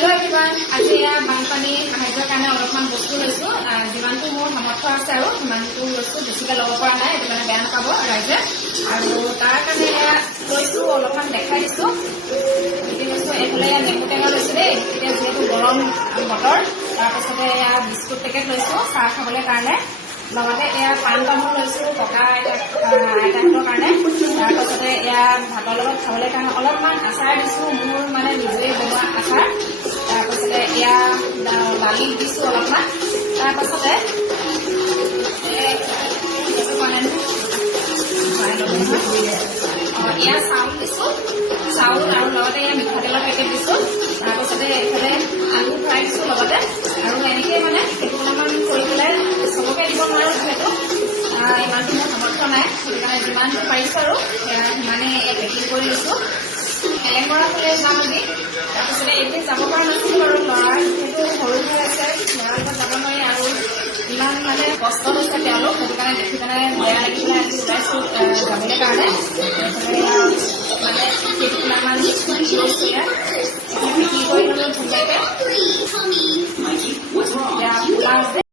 Hello' everyone, আজি বানপানী সাহায্যৰ কাৰণে অলপমান বস্তু লৈছোঁ। যিমানটো মোৰ সামৰ্থ্য আছে আৰু সিমানটো লৈছোঁ, বেছিকৈ ল'ব পৰা নাই, এইটো কাৰণে বেয়া নাপাব ৰাইজে। আৰু তাৰ কাৰণে লৈছোঁ, অলপমান দেখাই দিছোঁ। লৈছোঁ এইফালে নেমু টেঙা লৈছোঁ দেই, এতিয়া যিহেতু গৰম বতৰ। তাৰপাছতে বিস্কুট পেকেট লৈছোঁ চাহ খাবলৈ কাৰণে। লগতে পাণ তামোল লৈছোঁ ককা আইতাহঁতৰ কাৰণে। তাৰপাছতে ভাতৰ লগত খাবলৈ কাৰণে অলপমান আচাৰ দিছোঁ, মোৰ মানে নিজে বনোৱা আচাৰ। তাৰপাছতে দালি দিছোঁ অলপমান। তাৰপাছতে চাউল দিছোঁ, চাউল আৰু লগতে মিঠাতেলৰ পেকেট দিছোঁ। তাৰপাছতে এইফালে আলু ফ্ৰাই দিছোঁ লগতে। আৰু এনেকেই মানে কেইটামান কৰি পেলাই চবকে দিব নোৱাৰোঁ, যিহেতু ইমানটো মোৰ সামৰ্থ্য নাই। সেইটো কাৰণে যিমানটো পাৰিছোঁ আৰু সিমানে পেকিং কৰি লৈছোঁ। এলেংগৰা ফালে যাম আজি। তাৰপিছতে এইখিনি যাব পৰা নাছিলোঁ আৰু ল'ৰাৰ যিহেতু সৰু হৈ আছে, ল'ৰাৰ লগত যাব নোৱাৰি আৰু ইমান মানে কষ্ট হৈছে তেওঁলোক। সেইটো কাৰণে দেখি পেলাই বেয়া লাগি পেলাই আজি ওলাইছোঁ যাবলৈ কাৰণে। মানে কেইটামান লৈছোঁ